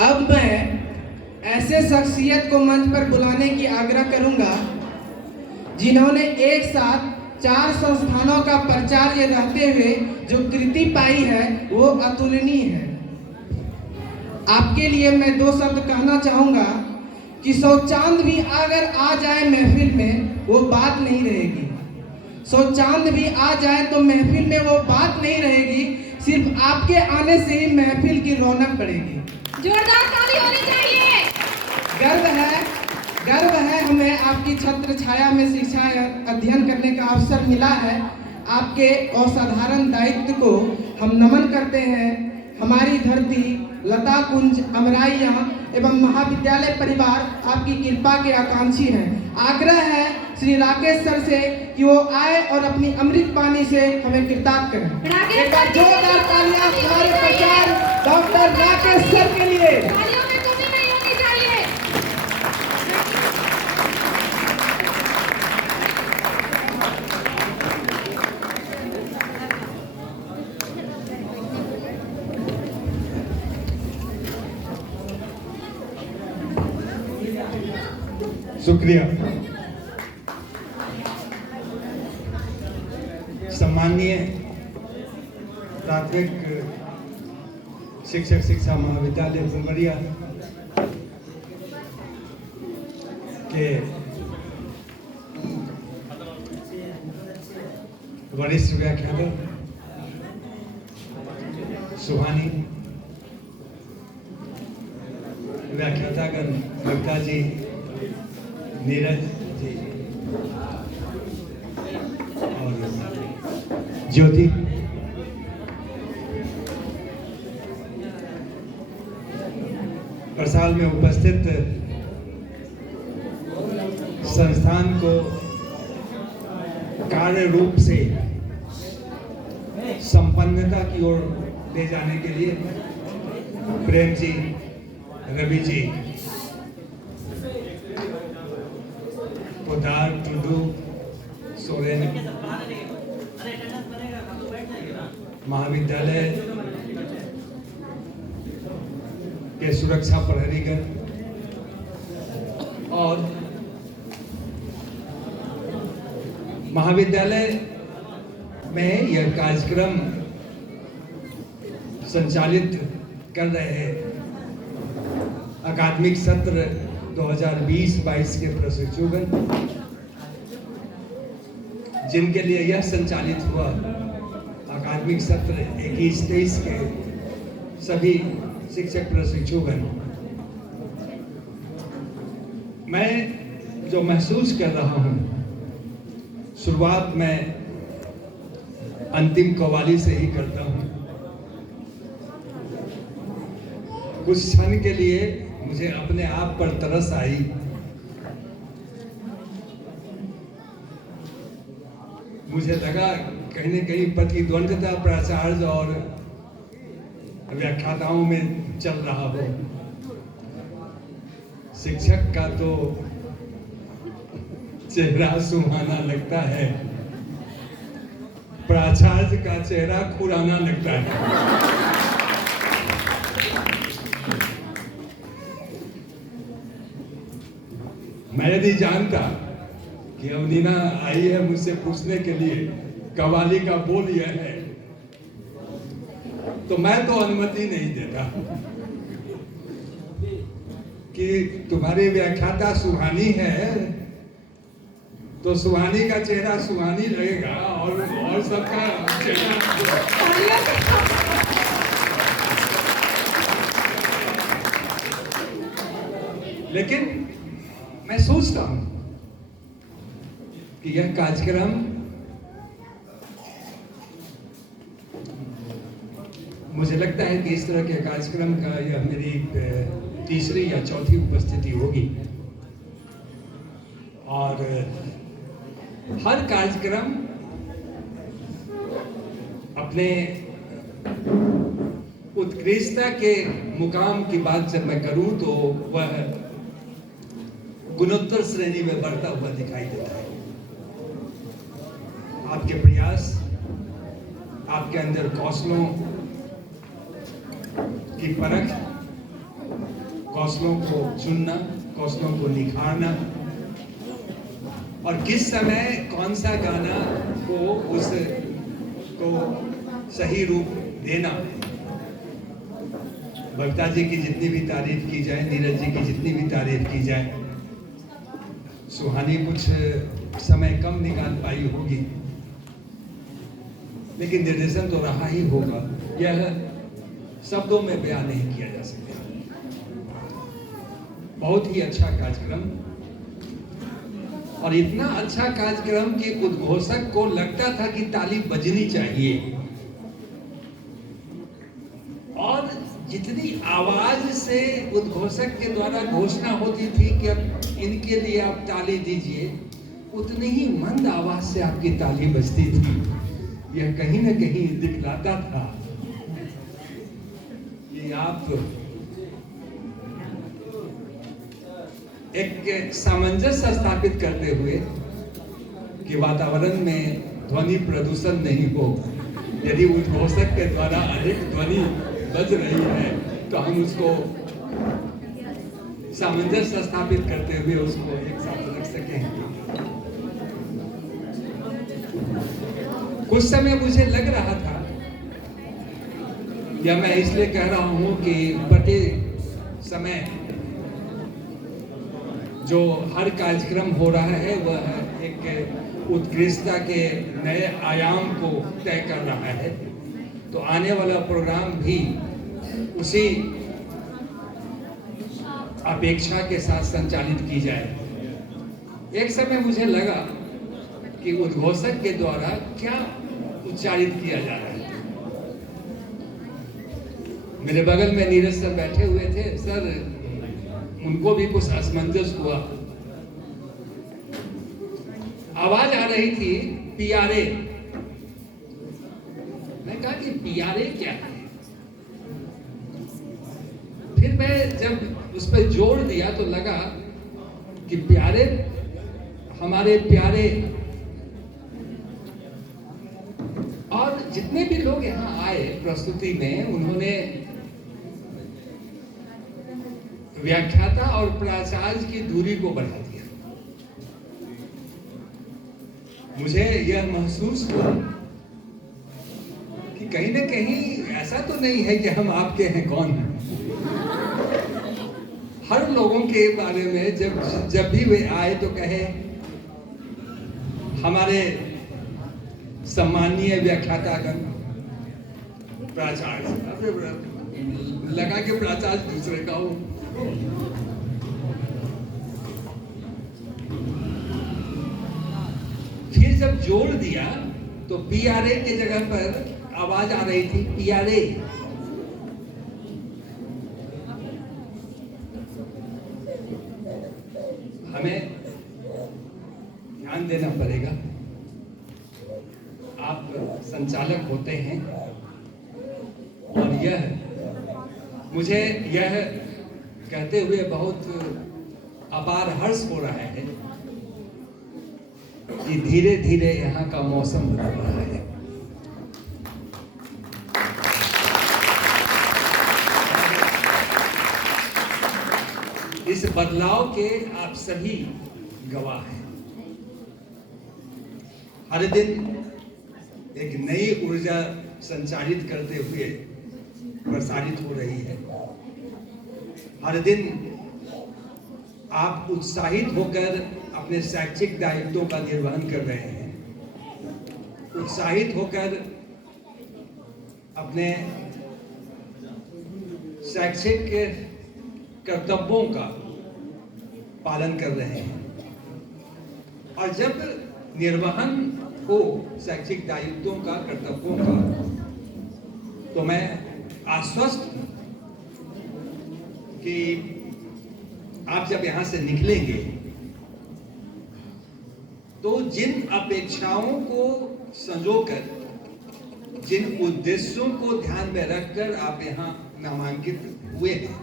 अब मैं ऐसे शख्सियत को मंच पर बुलाने की आग्रह करूंगा जिन्होंने एक साथ 4 संस्थानों का प्राचार्य रहते हुए जो कृति पाई है वो अतुलनीय है। आपके लिए मैं 2 शब्द कहना चाहूंगा कि 100 चांद भी अगर आ जाए महफिल में वो बात नहीं रहेगी। 100 चांद भी आ जाए तो महफिल में वो बात नहीं रहेगी, सिर्फ आपके आने से ही महफिल की रौनक बढ़ेगी। जोरदार ताली होनी चाहिए। गर्व है हमें आपकी छत्र छाया में शिक्षा अध्ययन करने का अवसर मिला है। आपके असाधारण दायित्व को हम नमन करते हैं। हमारी धरती, लता कुंज, अमराइया एवं महाविद्यालय परिवार आपकी कृपा के आकांक्षी हैं। आग्रह है श्री राकेश सर से कि वो आए और अपनी अमृत वाणी से हमें कृतार्थ करें। एक बार जोरदार तालियां हमारे प्राचार्य डॉक्टर राकेश सर के लिए। तालियों में कमी नहीं होनी चाहिए। शुक्रिया। सम्माननीय प्राथमिक शिक्षक शिक्षा महाविद्यालय फुलवरिया के वरिष्ठ व्याख्याता सुहानी, व्याख्यातागण कविता जी, नीरज जी और ज्योति, प्रसाल में उपस्थित संस्थान को कार्य रूप से संपन्नता की ओर ले जाने के लिए प्रेम जी, रवि जी, पोदार, टुडू, सोरेन, महाविद्यालय के सुरक्षा प्रहरीगण और महाविद्यालय में यह कार्यक्रम संचालित कर रहे अकादमिक सत्र 2020-22 के प्रशिक्षुगण, जिनके लिए यह संचालित हुआ अकादमिक सत्र 21-23 के सभी शिक्षक प्रशिक्षुगण, मैं जो महसूस कर रहा हूं, शुरुआत मैं अंतिम कव्वाली से ही करता हूं। कुछ क्षण के लिए मुझे अपने आप पर तरस आई। मुझे लगा कहीं न कहीं प्रतिद्वंद्विता प्राचार्य और व्याख्याताओं में चल रहा हो। शिक्षक का तो चेहरा सुहाना लगता है, प्राचार्य का चेहरा खुराना लगता है। मैं यदि जानता कि अवनीना आई है मुझसे पूछने के लिए कव्वाली का बोल यह है, तो मैं तो अनुमति नहीं देता कि तुम्हारी व्याख्याता सुहानी है तो सुहानी का चेहरा सुहानी लगेगा और सबका चेहरा। लेकिन मैं सोचता हूं कि यह कार्यक्रम मुझे लगता है कि इस तरह के कार्यक्रम का यह मेरी तीसरी या चौथी उपस्थिति होगी और हर कार्यक्रम अपने उत्कृष्टता के मुकाम की बात जब मैं करूं तो वह गुणोत्तर श्रेणी में बढ़ता हुआ दिखाई देता है। आपके प्रयास, आपके अंदर कौशलों की परख कौशलों को चुनना, कौशलों को निखारना और किस समय कौन सा गाना को उसको सही रूप देना। भक्ता जी की जितनी भी तारीफ की जाए, नीरज जी की जितनी भी तारीफ की जाए, सुहानी कुछ समय कम निकाल पाई होगी, लेकिन निर्देशन तो रहा ही होगा। यह शब्दों में बयान नहीं किया जा सकता। बहुत ही अच्छा कार्यक्रम, और इतना अच्छा कार्यक्रम कि उद्घोषक को लगता था कि ताली बजनी चाहिए, और जितनी आवाज से उद्घोषक के द्वारा घोषणा होती थी कि अब इनके लिए आप ताली दीजिए, उतनी ही मंद आवाज से आपकी ताली बजती थी। यह कहीं न कहीं दिखलाता था कि आप एक सामंजस्य स्थापित करते हुए कि वातावरण में ध्वनि प्रदूषण नहीं हो। यदि उद्घोषक के द्वारा अधिक ध्वनि बज रही है तो हम उसको सामंजस्य स्थापित करते हुए उसको एक साथ रख सकें। कुछ समय मुझे लग रहा था, या मैं इसलिए कह रहा हूं कि प्रति समय जो हर कार्यक्रम हो रहा है वह एक उत्कृष्टता के नए आयाम को तय कर रहा है, तो आने वाला प्रोग्राम भी उसी अपेक्षा के साथ संचालित की जाए। एक समय मुझे लगा कि उद्घोषक के द्वारा क्या उच्चारित किया जा रहा है। मेरे बगल में नीरज सर बैठे हुए थे, सर उनको भी कुछ असमंजस हुआ। आवाज आ रही थी पियारे। मैं कहा कि पियारे क्या है? फिर मैं जब उस पर जोर दिया तो लगा कि प्यारे, हमारे प्यारे। और जितने भी लोग यहाँ आए प्रस्तुति में, उन्होंने व्याख्याता और प्राचार्य की दूरी को बढ़ा दिया। मुझे यह महसूस हुआ कि कहीं ना कहीं ऐसा तो नहीं है कि हम आपके हैं कौन हैं। हर लोगों के बारे में जब भी वे आए तो कहे हमारे सम्मानीय व्याख्यातागण प्राचार्य। लगा कि प्राचार्य दूसरे का हो। फिर जब जोड़ दिया तो पीआरए की जगह पर आवाज आ रही थी पीआरए। हमें ध्यान देना पड़ेगा। आप संचालक होते हैं और मुझे यह कहते हुए बहुत अपार हर्ष हो रहा है कि धीरे धीरे यहाँ का मौसम बदल रहा है। इस बदलाव के आप सभी गवाह हैं। हर दिन एक नई ऊर्जा संचारित करते हुए प्रसारित हो रही है। हर दिन आप उत्साहित होकर अपने शैक्षिक दायित्वों का निर्वहन कर रहे हैं, उत्साहित होकर अपने शैक्षिक कर्तव्यों का पालन कर रहे हैं। और जब निर्वहन हो शैक्षिक दायित्वों का, कर्तव्यों का, तो मैं आश्वस्त हूं कि आप जब यहां से निकलेंगे तो जिन अपेक्षाओं को संजोकर, जिन उद्देश्यों को ध्यान में रखकर आप यहां नामांकित हुए हैं,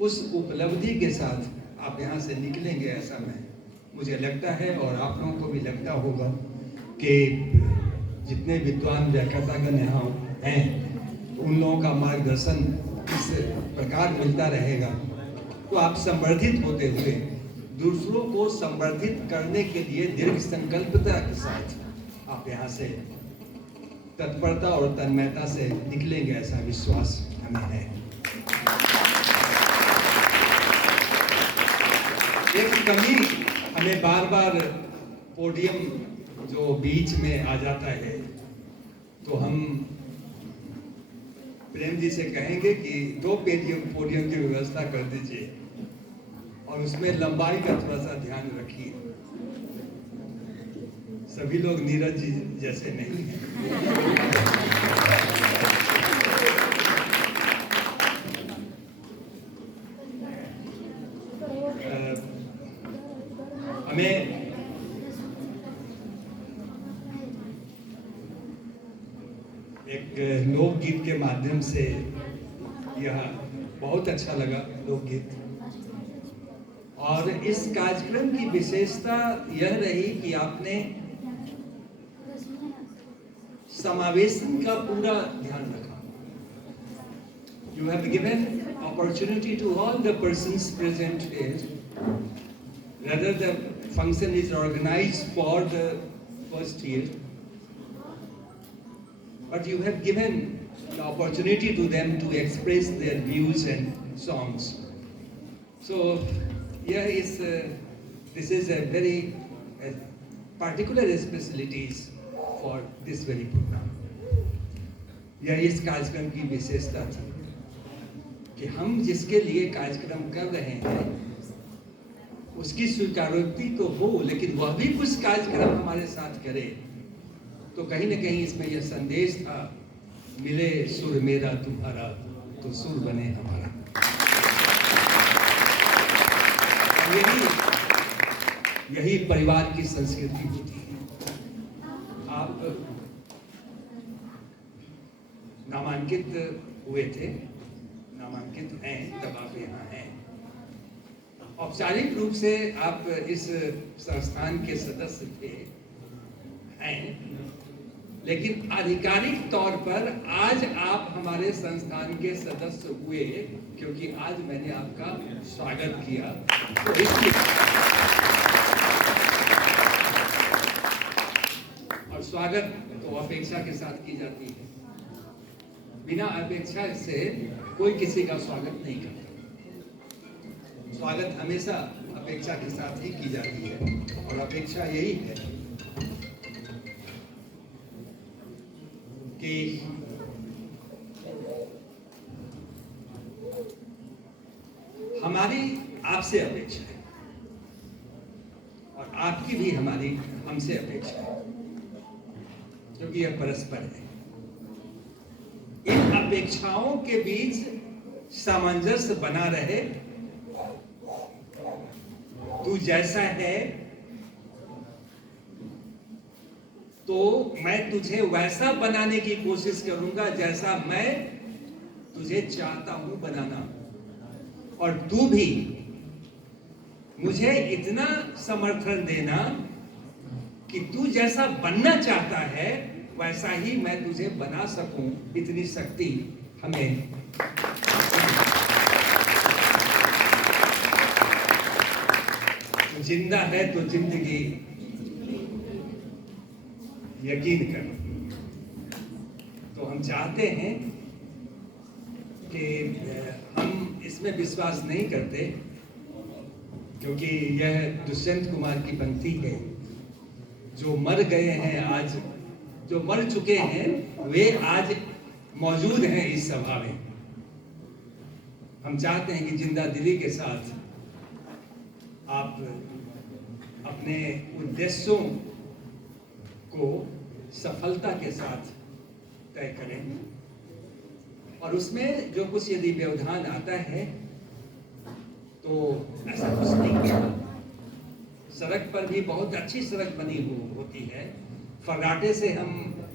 उस उपलब्धि के साथ आप यहाँ से निकलेंगे, ऐसा मुझे लगता है। और आप लोगों को भी लगता होगा कि जितने विद्वान व्याख्यातागण यहाँ हैं, उन लोगों का मार्गदर्शन इस प्रकार सहकार मिलता रहेगा तो आप संवर्धित होते हुए दूसरों को संवर्धित करने के लिए दीर्घ संकल्पता के साथ आप यहाँ से तत्परता और तन्मयता से निकलेंगे, ऐसा विश्वास हमें है। एक कमी हमें बार बार पोडियम जो बीच में आ जाता है, तो हम प्रेम जी से कहेंगे कि 2 पोडियम की व्यवस्था कर दीजिए और उसमें लंबाई का थोड़ा सा ध्यान रखिए। सभी लोग नीरज जी जैसे नहीं हैं। हमें एक लोकगीत के माध्यम से यह बहुत अच्छा लगा लोकगीत, और इस कार्यक्रम की विशेषता यह रही कि आपने समावेशन का पूरा ध्यान रखा। You have given opportunity to all the persons present here. Rather, the function is organized for the first year, but you have given the opportunity to them to express their views and songs. So, this is a very particular specialties for this very program. यह इस कार्यक्रम की विशेषता थी कि हम जिसके लिए कार्यक्रम कर रहे हैं उसकी स्वीकारोक्ति तो हो, लेकिन वह भी कुछ कार्यक्रम हमारे साथ करे। तो कहीं न कहीं इसमें यह संदेश था, मिले सुर मेरा तुम्हारा तो सुर बने हमारा। यही परिवार की संस्कृति होती है। आप नामांकित हुए थे, नामांकित हैं, तब आप यहाँ हैं। औपचारिक रूप से आप इस संस्थान के सदस्य थे, हैं, लेकिन आधिकारिक तौर पर आज आप हमारे संस्थान के सदस्य हुए क्योंकि आज मैंने आपका स्वागत किया। तो इसलिए और स्वागत तो अपेक्षा के साथ की जाती है, बिना अपेक्षा से कोई किसी का स्वागत नहीं करता। स्वागत हमेशा अपेक्षा के साथ ही की जाती है, और अपेक्षा यही है कि हमारी आपसे अपेक्षा है और आपकी भी हमारी हमसे अपेक्षा है, क्योंकि यह परस्पर है। इन अपेक्षाओं के बीच सामंजस्य बना रहे। तू जैसा है तो मैं तुझे वैसा बनाने की कोशिश करूंगा जैसा मैं तुझे चाहता हूं बनाना, और तू भी मुझे इतना समर्थन देना कि तू जैसा बनना चाहता है वैसा ही मैं तुझे बना सकूं। इतनी शक्ति हमें जिंदा है तो जिंदगी यकीन करो। तो हम चाहते हैं कि हम इसमें विश्वास नहीं करते, क्योंकि यह दुष्यंत कुमार की पंक्ति है, जो मर गए हैं आज, जो मर चुके हैं वे आज मौजूद हैं इस सभा में। हम चाहते हैं कि जिंदा दिली के साथ आप अपने उद्देश्यों को सफलता के साथ तय करें, और उसमें जो कुछ यदि व्यवधान आता है तो ऐसा कुछ नहीं। सड़क पर भी बहुत अच्छी सड़क बनी होती है, फर्राटे से हम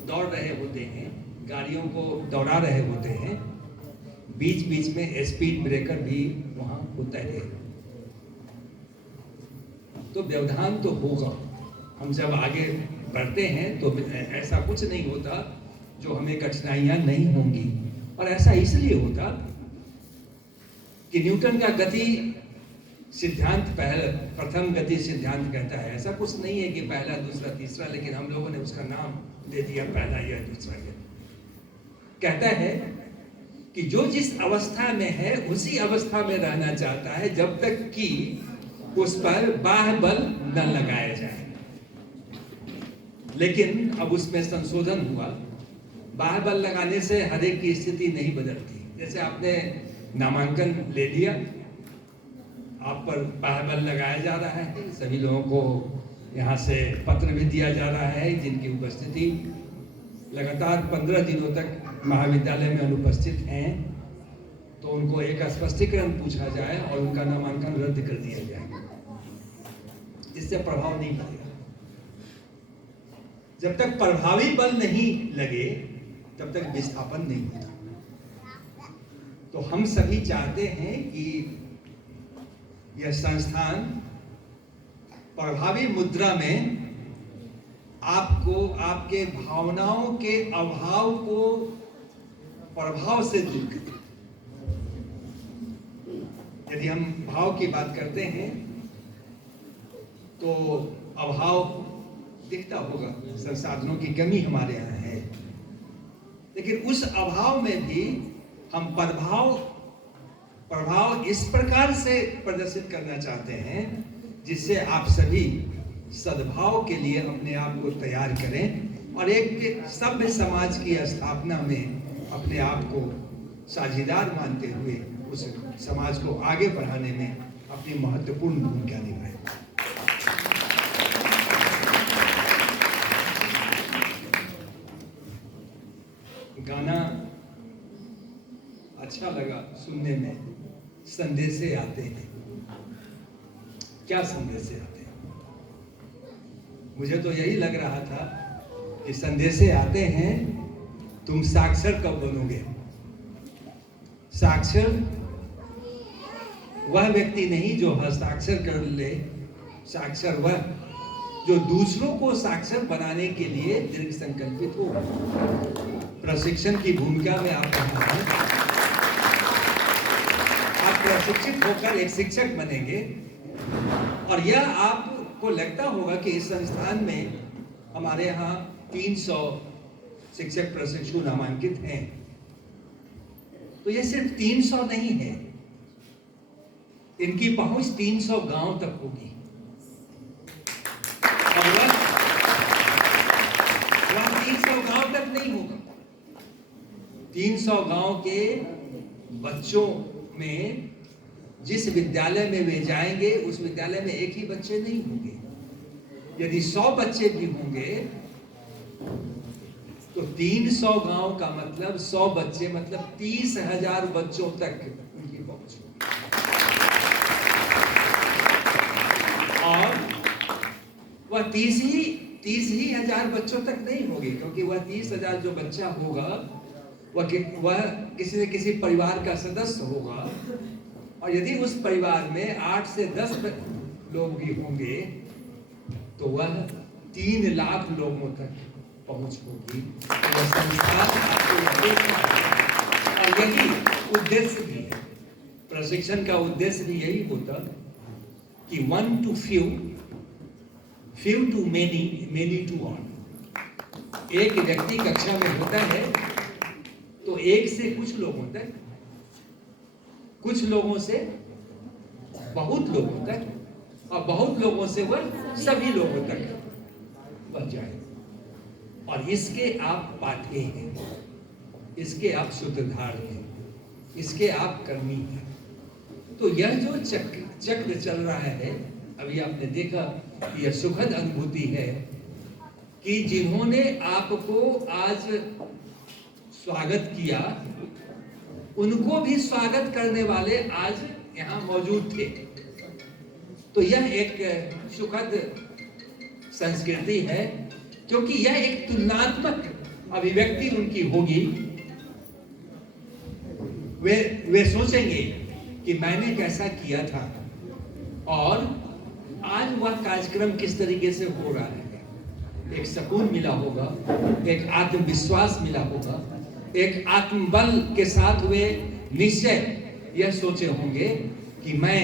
दौड़ रहे होते हैं, गाड़ियों को दौड़ा रहे होते हैं, बीच बीच में स्पीड ब्रेकर भी वहां होता है, तो व्यवधान तो होगा। हम जब आगे बढ़ते हैं तो ऐसा कुछ नहीं होता जो हमें कठिनाइयां नहीं होंगी, और ऐसा इसलिए होता कि न्यूटन का गति सिद्धांत प्रथम गति सिद्धांत कहता है। ऐसा कुछ नहीं है कि पहला, दूसरा, तीसरा, लेकिन हम लोगों ने उसका नाम दे दिया पहला या दूसरा। कहता है कि जो जिस अवस्था में है उसी अवस्था में रहना चाहता है जब तक कि उस पर बाह्य बल न लगाया जाए। लेकिन अब उसमें संशोधन हुआ, बाह्य बल लगाने से हर एक की स्थिति नहीं बदलती। जैसे आपने नामांकन ले लिया, आप पर बाह्य बल लगाया जा रहा है, सभी लोगों को यहाँ से पत्र भी दिया जा रहा है जिनकी उपस्थिति लगातार 15 दिनों तक महाविद्यालय में अनुपस्थित हैं, तो उनको एक स्पष्टीकरण पूछा जाए और उनका नामांकन रद्द कर दिया जाए। इससे प्रभाव नहीं पड़ेगा। जब तक प्रभावी बल नहीं लगे तब तक विस्थापन नहीं होता। तो हम सभी चाहते हैं कि यह संस्थान प्रभावी मुद्रा में आपको आपके भावनाओं के अभाव को प्रभाव से दूर करे। यदि हम भाव की बात करते हैं तो अभाव दिखता होगा, संसाधनों की कमी हमारे यहाँ है, लेकिन उस अभाव में भी हम प्रभाव इस प्रकार से प्रदर्शित करना चाहते हैं जिससे आप सभी सद्भाव के लिए अपने आप को तैयार करें और एक सभ्य समाज की स्थापना में अपने आप को साझेदार मानते हुए उस समाज को आगे बढ़ाने में अपनी महत्वपूर्ण भूमिका निभाएं। गाना अच्छा लगा सुनने में। संदेशे आते हैं, क्या संदेशे आते हैं? मुझे तो यही लग रहा था कि संदेशे आते हैं, तुम साक्षर कब बनोगे। साक्षर वह व्यक्ति नहीं जो हस्ताक्षर कर ले, साक्षर वह जो दूसरों को साक्षर बनाने के लिए दृढ़ संकल्पित हो। प्रशिक्षण की भूमिका में आप प्रशिक्षित होकर एक शिक्षक बनेंगे और यह आपको लगता होगा कि इस संस्थान में हमारे यहाँ 300 शिक्षक प्रशिक्षु नामांकित हैं, तो यह सिर्फ 300 नहीं है, इनकी पहुंच 300 गांव तक होगी। और वह 300 गांव तक नहीं होगा, 300 गांव के बच्चों में जिस विद्यालय में वे जाएंगे उस विद्यालय में एक ही बच्चे नहीं होंगे। यदि 100 बच्चे भी होंगे तो 300 गांव का मतलब 100 बच्चे मतलब 30,000 बच्चों तक उनकी पहुंच होगी। और वह 30,000 बच्चों तक नहीं होगी, क्योंकि वह 30,000 जो बच्चा होगा वह किसी न किसी परिवार का सदस्य होगा, और यदि उस परिवार में 8 से 10 लोग भी होंगे तो वह 3 लाख लोगों तक पहुंच होगी। तो संस्थान और यही उद्देश्य भी है, प्रशिक्षण का उद्देश्य भी यही होता कि 1 to few, few to many, many to one। एक व्यक्ति कक्षा में होता है तो एक से कुछ लोगों तक, कुछ लोगों से बहुत लोगों तक, और बहुत लोगों से वह सभी लोगों तक बढ़ जाए। और इसके आप पाठे हैं, इसके आप सूत्रधार हैं, इसके आप कर्मी हैं। तो यह जो चक्र चल रहा है, अभी आपने देखा, यह सुखद अनुभूति है कि जिन्होंने आपको आज स्वागत किया उनको भी स्वागत करने वाले आज यहाँ मौजूद थे। तो यह एक सुखद संस्कृति है, क्योंकि यह एक तुलनात्मक अभिव्यक्ति उनकी होगी। वे सोचेंगे कि मैंने कैसा किया था और आज वह कार्यक्रम किस तरीके से हो रहा है। एक सुकून मिला होगा, एक आत्मविश्वास मिला होगा, एक आत्मबल के साथ वे निश्चय यह सोचे होंगे कि मैं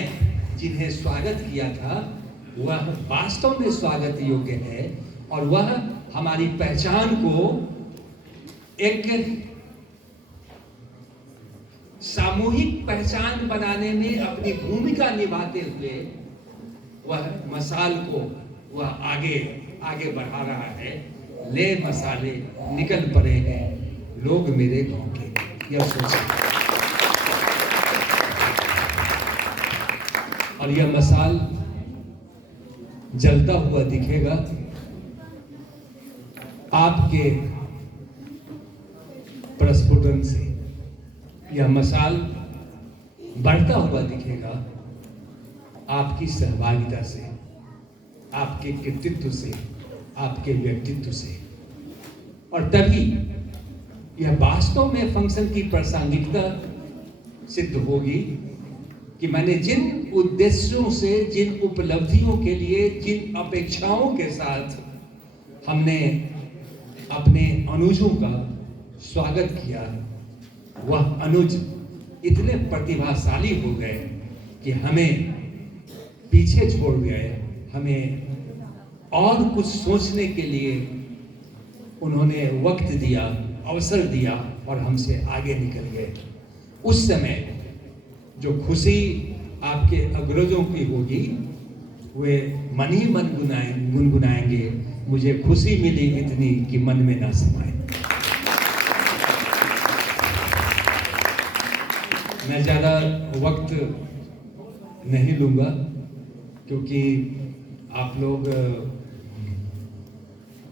जिन्हें स्वागत किया था वह वास्तव में स्वागत योग्य है और वह हमारी पहचान को एक सामूहिक पहचान बनाने में अपनी भूमिका निभाते हुए वह मसाल को वह आगे बढ़ा रहा है। ले मसाले निकल पड़े हैं लोग मेरे गांव के, यह सोचा। और यह मसाल जलता हुआ दिखेगा आपके प्रस्फुटन से, यह मसाल बढ़ता हुआ दिखेगा आपकी सहभागिता से, आपके कृतित्व से, आपके व्यक्तित्व से। और तभी यह वास्तव में फंक्शन की प्रासंगिकता सिद्ध होगी कि मैंने जिन उद्देश्यों से, जिन उपलब्धियों के लिए, जिन अपेक्षाओं के साथ हमने अपने अनुजों का स्वागत किया, वह अनुज इतने प्रतिभाशाली हो गए कि हमें पीछे छोड़ गए। हमें और कुछ सोचने के लिए उन्होंने वक्त दिया, अवसर दिया और हमसे आगे निकल गए। उस समय जो खुशी आपके अग्रजों की होगी वे मन ही मन गुनगुनाएंगे, मुझे खुशी मिली इतनी कि मन में ना समाए। मैं ज़्यादा वक्त नहीं लूँगा क्योंकि आप लोग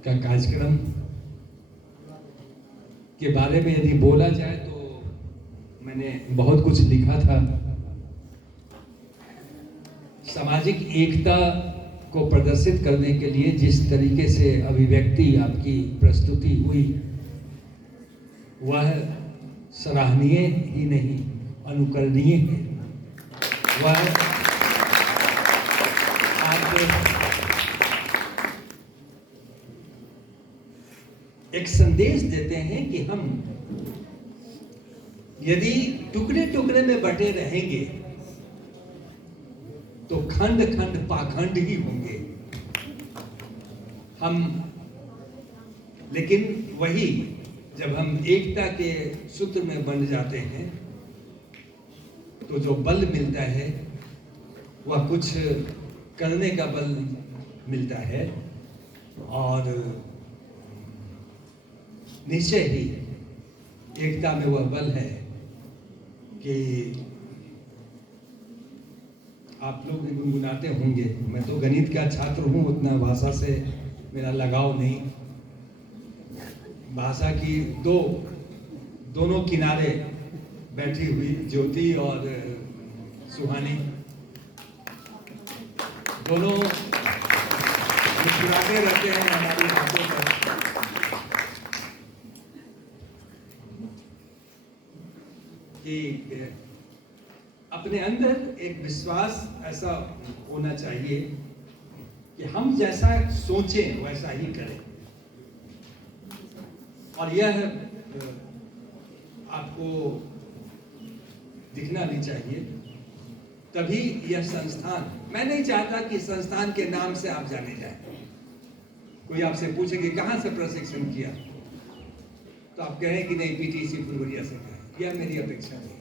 का कार्यक्रम के बारे में यदि बोला जाए तो मैंने बहुत कुछ लिखा था। सामाजिक एकता को प्रदर्शित करने के लिए जिस तरीके से अभिव्यक्ति आपकी प्रस्तुति हुई वह सराहनीय ही नहीं अनुकरणीय है। वह आप एक संदेश देते हैं कि हम यदि टुकड़े टुकड़े में बटे रहेंगे तो खंड खंड पाखंड ही होंगे हम। लेकिन वही जब हम एकता के सूत्र में बंध जाते हैं तो जो बल मिलता है वह कुछ करने का बल मिलता है और निश्चय ही एकता में वह बल है कि आप लोग भी गुनगुनाते होंगे। मैं तो गणित का छात्र हूँ, उतना भाषा से मेरा लगाव नहीं। भाषा की दोनों किनारे बैठी हुई ज्योति और सुहानी दोनों मुस्कुराते रहते हैं हमारी बातों पर। कि अपने अंदर एक विश्वास ऐसा होना चाहिए कि हम जैसा सोचें वैसा ही करें। और यह आपको दिखना भी चाहिए, तभी यह संस्थान, मैं नहीं चाहता कि संस्थान के नाम से आप जाने जाएं। कोई आपसे पूछे कि कहां से प्रशिक्षण किया तो आप कहें कि नहीं पीटीसी फुलवरिया से कहें। यह मेरी अपेक्षा नहीं है।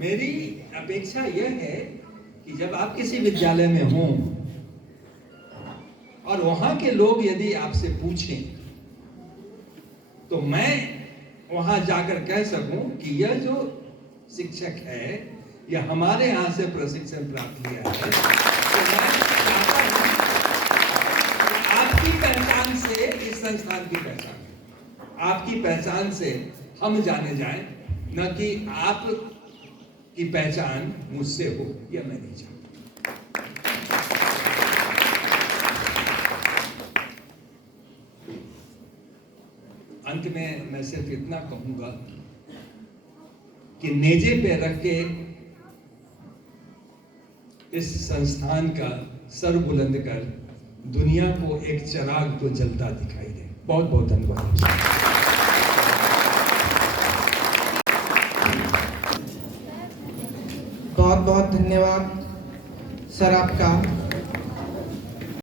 मेरी अपेक्षा यह है कि जब आप किसी विद्यालय में हों और वहां के लोग यदि आपसे पूछें तो मैं वहां जाकर कह सकूं कि यह जो शिक्षक है यह हमारे यहां से प्रशिक्षण प्राप्त किया है। तो मैं चाहता हूं आपकी पहचान से इस संस्थान की पहचान, आपकी पहचान से हम जाने जाएं, न कि आप की पहचान मुझसे हो। यह मैं नहीं चाहता। अंत में मैं सिर्फ इतना कहूंगा कि नेजे पे रख के इस संस्थान का सर बुलंद कर दुनिया को एक चिराग को जलता दिखाई दे। बहुत बहुत धन्यवाद। बहुत बहुत धन्यवाद सर आपका।